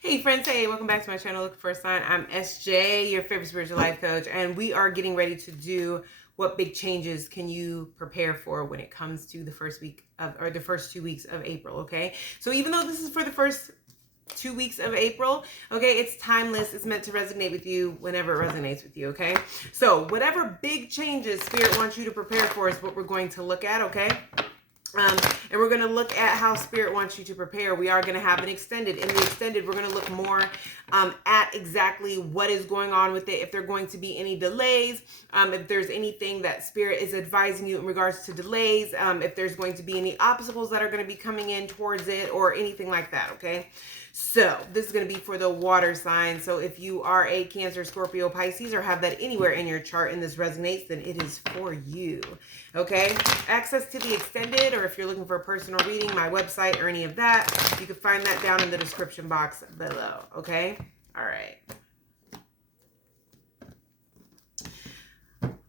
Hey friends, hey, welcome back to my channel, Looking for a Sign. I'm SJ, your favorite spiritual life coach, and we are getting ready to do what big changes can you prepare for when it comes to the first week of, or the first 2 weeks of April, okay? So even though this is for the first 2 weeks of April, okay, it's timeless. It's meant to resonate with you whenever it resonates with you, okay? So whatever big changes Spirit wants you to prepare for is what we're going to look at, okay? And we're going to look at how Spirit wants you to prepare. We are going to have an extended. In the extended, we're going to look more at exactly what is going on with it, if there are going to be any delays, if there's anything that Spirit is advising you in regards to delays, if there's going to be any obstacles that are going to be coming in towards it or anything like that, okay? So this is going to be for the water sign. So if you are a Cancer, Scorpio, Pisces, or have that anywhere in your chart and this resonates, then it is for you. Okay. Access to the extended, or if you're looking for a personal reading, my website or any of that, you can find that down in the description box below. Okay. All right.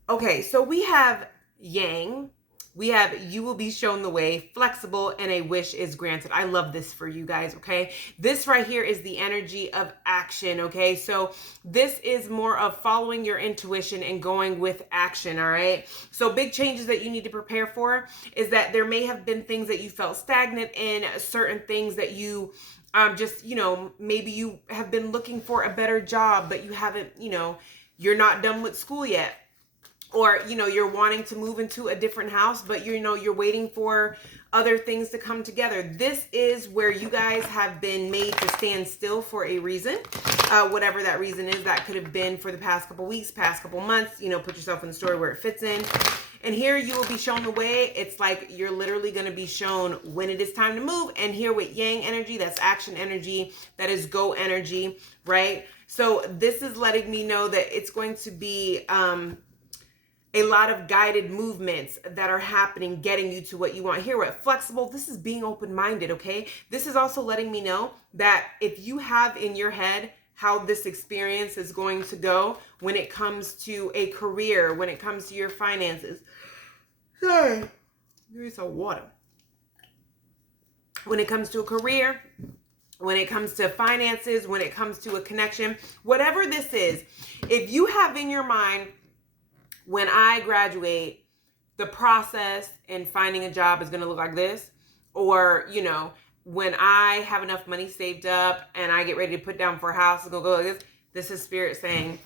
Okay. So we have Yang. We have you will be shown the way, flexible, and a wish is granted. I love this for you guys, okay? This right here is the energy of action, okay? So this is more of following your intuition and going with action, all right? So big changes that you need to prepare for is that there may have been things that you felt stagnant in, certain things that you just, maybe you have been looking for a better job, but you haven't, you're not done with school yet. Or, you're wanting to move into a different house, but you're waiting for other things to come together. This is where you guys have been made to stand still for a reason. Whatever that reason is, that could have been for the past couple weeks, past couple months, put yourself in the story where it fits in. And here you will be shown the way. It's like you're literally going to be shown when it is time to move. And here with Yang energy, that's action energy, that is go energy, right? So this is letting me know that it's going to be a lot of guided movements that are happening, getting you to what you want. Here with flexible, this is being open-minded, okay? This is also letting me know that if you have in your head how this experience is going to go when it comes to a career, when it comes to your finances. Sorry, here's some water. When it comes to a career, when it comes to finances, when it comes to a connection, whatever this is, if you have in your mind, when I graduate, the process in finding a job is going to look like this. Or, when I have enough money saved up and I get ready to put down for a house, it's going to go like this. This is Spirit saying,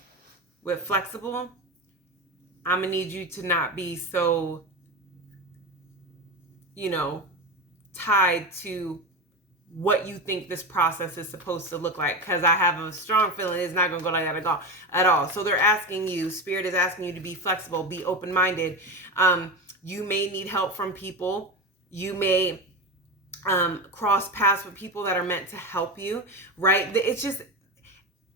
with flexible, I'm going to need you to not be so, tied to what you think this process is supposed to look like, because I have a strong feeling it's not going to go like that at all. So they're asking you, Spirit is asking you to be flexible, be open-minded. You may need help from people. You may cross paths with people that are meant to help you, right? It's just,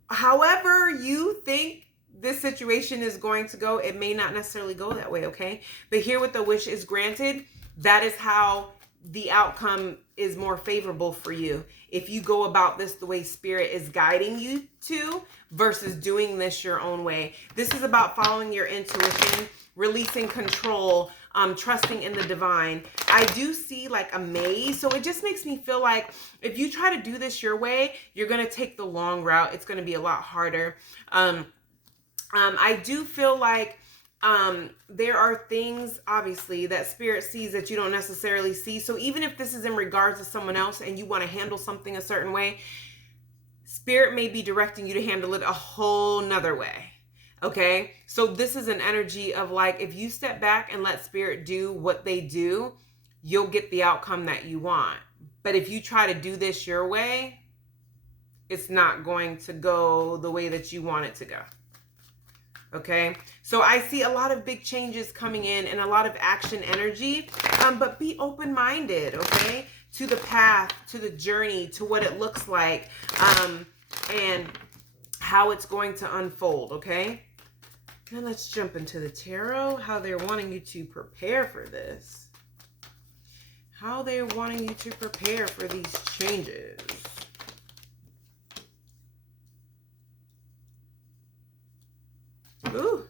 however you think this situation is going to go, it may not necessarily go that way, okay? But here with the wish is granted, that is how the outcome is more favorable for you if you go about this the way Spirit is guiding you to, versus doing this your own way. This is about following your intuition, releasing control, trusting in the divine. I do see like a maze, so it just makes me feel like if you try to do this your way, you're going to take the long route. It's going to be a lot harder. I do feel like there are things obviously that Spirit sees that you don't necessarily see. So even if this is in regards to someone else and you want to handle something a certain way, Spirit may be directing you to handle it a whole nother way. Okay. So this is an energy of like, if you step back and let Spirit do what they do, you'll get the outcome that you want. But if you try to do this your way, it's not going to go the way that you want it to go. Okay, so I see a lot of big changes coming in and a lot of action energy, but be open-minded, okay, to the path, to the journey, to what it looks like, and how it's going to unfold, okay? Now let's jump into the tarot, how they're wanting you to prepare for this. How they're wanting you to prepare for these changes. Ooh.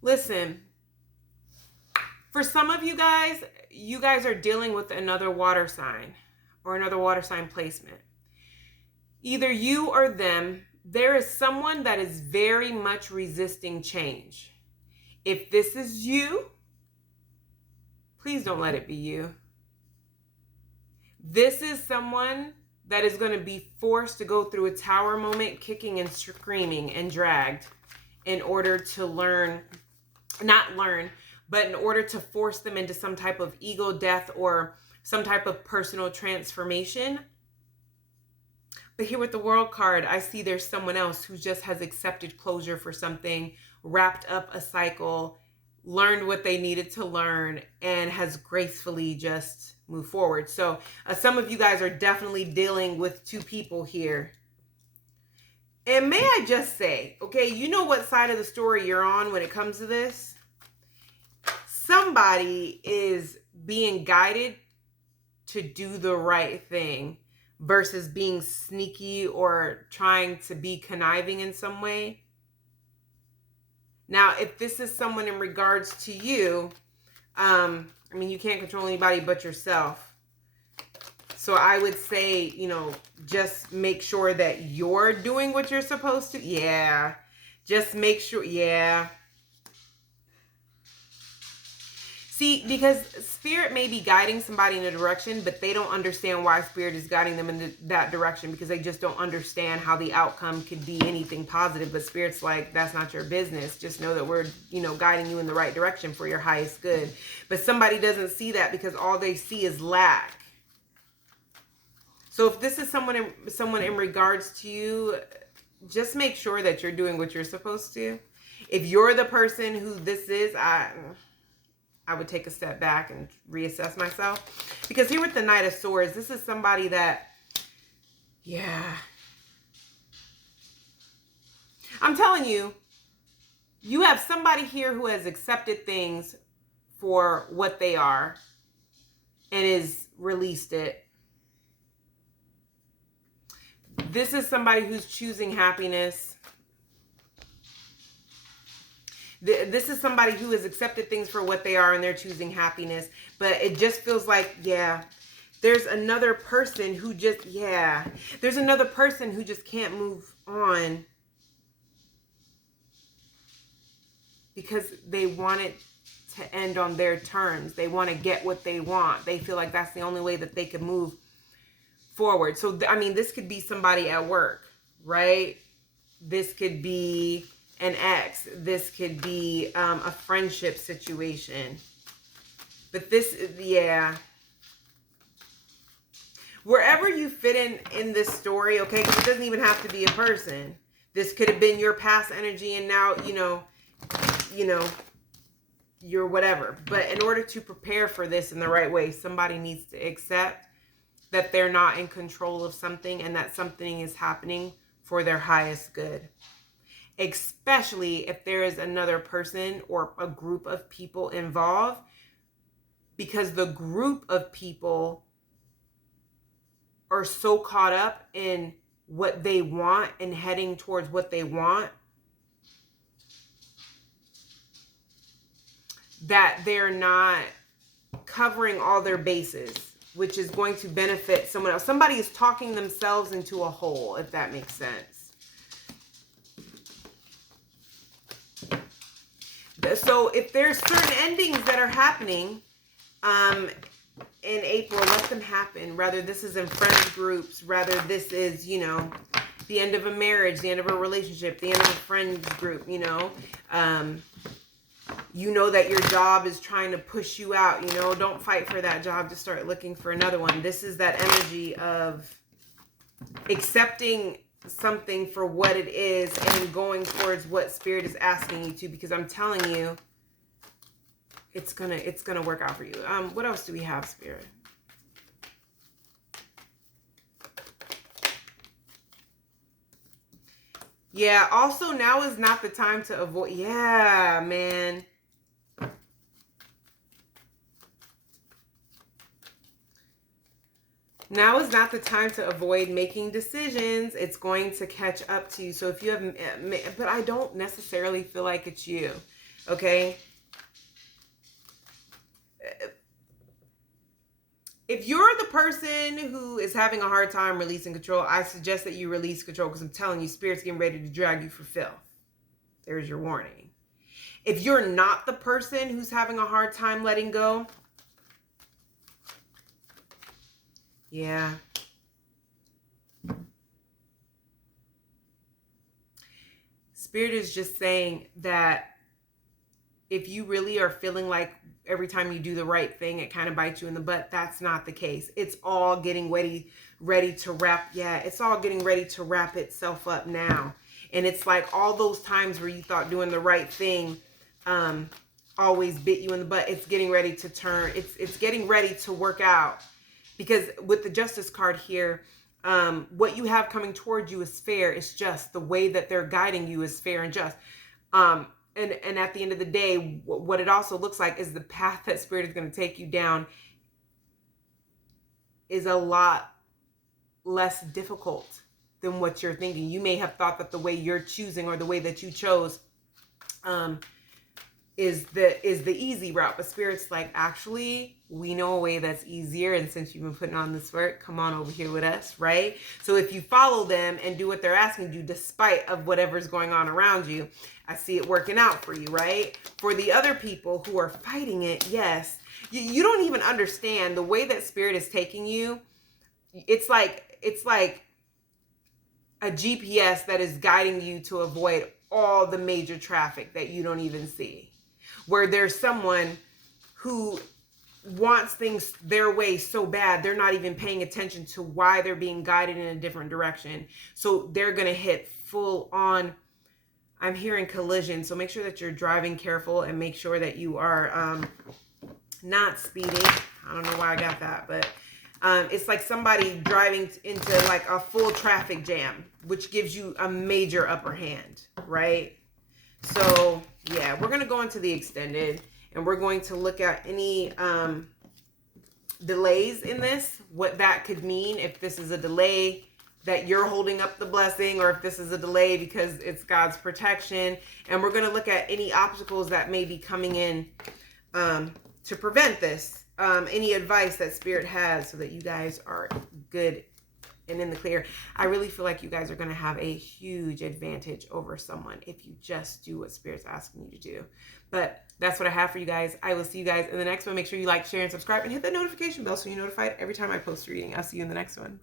Listen, for some of you guys, you guys are dealing with another water sign or another water sign placement. Either you or them, there is someone that is very much resisting change. If this is you, please don't let it be you. This is someone that is going to be forced to go through a tower moment, kicking and screaming and dragged in order to but in order to force them into some type of ego death or some type of personal transformation. But here with the World card, I see there's someone else who just has accepted closure for something, wrapped up a cycle, learned what they needed to learn, and has gracefully just moved forward. So some of you guys are definitely dealing with two people here. And may I just say, okay, you know what side of the story you're on when it comes to this? Somebody is being guided to do the right thing versus being sneaky or trying to be conniving in some way. Now, if this is someone in regards to you, I mean, you can't control anybody but yourself. So I would say, you know, just make sure that you're doing what you're supposed to. Yeah. Just make sure. Yeah. See, because Spirit may be guiding somebody in a direction, but they don't understand why Spirit is guiding them in that direction, because they just don't understand how the outcome could be anything positive. But Spirit's like, that's not your business. Just know that we're, you know, guiding you in the right direction for your highest good. But somebody doesn't see that because all they see is lack. So if this is someone in regards to you, just make sure that you're doing what you're supposed to. If you're the person who this is, I would take a step back and reassess myself. Because here with the Knight of Swords, this is somebody that, yeah. I'm telling you, you have somebody here who has accepted things for what they are and is released it. This is somebody who's choosing happiness. This is somebody who has accepted things for what they are and they're choosing happiness. But it just feels like, yeah, there's another person who just, there's another person who just can't move on because they want it to end on their terms. They want to get what they want. They feel like that's the only way that they can move forward. So, I mean, this could be somebody at work, right? This could be an ex. This could be a friendship situation. But this, yeah. Wherever you fit in this story, okay, because it doesn't even have to be a person. This could have been your past energy and now, you know, you're whatever. But in order to prepare for this in the right way, somebody needs to accept that they're not in control of something and that something is happening for their highest good. Especially if there is another person or a group of people involved, because the group of people are so caught up in what they want and heading towards what they want that they're not covering all their bases, which is going to benefit someone else. Somebody is talking themselves into a hole, if that makes sense. So if there's certain endings that are happening in April, let them happen. Rather, this is in friend groups. Rather, this is, you know, the end of a marriage, the end of a relationship, the end of a friends group, you know. You know that your job is trying to push you out, you know. Don't fight for that job to start looking for another one. This is that energy of accepting something for what it is and going towards what Spirit is asking you to, because I'm telling you, it's gonna work out for you. What else do we have, Spirit? Yeah, also now is not the time to avoid. Yeah, man. Now is not the time to avoid making decisions. It's going to catch up to you. So if you have, but I don't necessarily feel like it's you, okay? If you're the person who is having a hard time releasing control, I suggest that you release control, because I'm telling you, Spirit's getting ready to drag you for filth. There's your warning. If you're not the person who's having a hard time letting go, yeah. Spirit is just saying that if you really are feeling like every time you do the right thing, it kind of bites you in the butt, that's not the case. It's all getting ready to wrap. Yeah, it's all getting ready to wrap itself up now. And it's like all those times where you thought doing the right thing always bit you in the butt. It's getting ready to turn. It's getting ready to work out. Because with the Justice card here, what you have coming towards you is fair. It's just the way that they're guiding you is fair and just. And at the end of the day, what it also looks like is the path that Spirit is going to take you down is a lot less difficult than what you're thinking. You may have thought that the way you're choosing, or the way that you chose, is the easy route, but Spirit's like, actually, we know a way that's easier, and since you've been putting on this work, come on over here with us, right? So if you follow them and do what they're asking you, despite of whatever's going on around you, I see it working out for you, right? For the other people who are fighting it, yes, you don't even understand the way that Spirit is taking you. It's like a GPS that is guiding you to avoid all the major traffic that you don't even see. Where there's someone who wants things their way so bad, they're not even paying attention to why they're being guided in a different direction. So they're going to hit full on. I'm hearing collision. So make sure that you're driving careful, and make sure that you are not speeding. I don't know why I got that, but it's like somebody driving into like a full traffic jam, which gives you a major upper hand, right? So yeah, we're going to go into the extended, and we're going to look at any delays in this, what that could mean, if this is a delay that you're holding up the blessing, or if this is a delay because it's God's protection. And we're going to look at any obstacles that may be coming in to prevent this, any advice that Spirit has, so that you guys are good and in the clear. I really feel like you guys are going to have a huge advantage over someone if you just do what Spirit's asking you to do. But that's what I have for you guys. I will see you guys in the next one. Make sure you like, share, and subscribe, and hit that notification bell so you're notified every time I post a reading. I'll see you in the next one.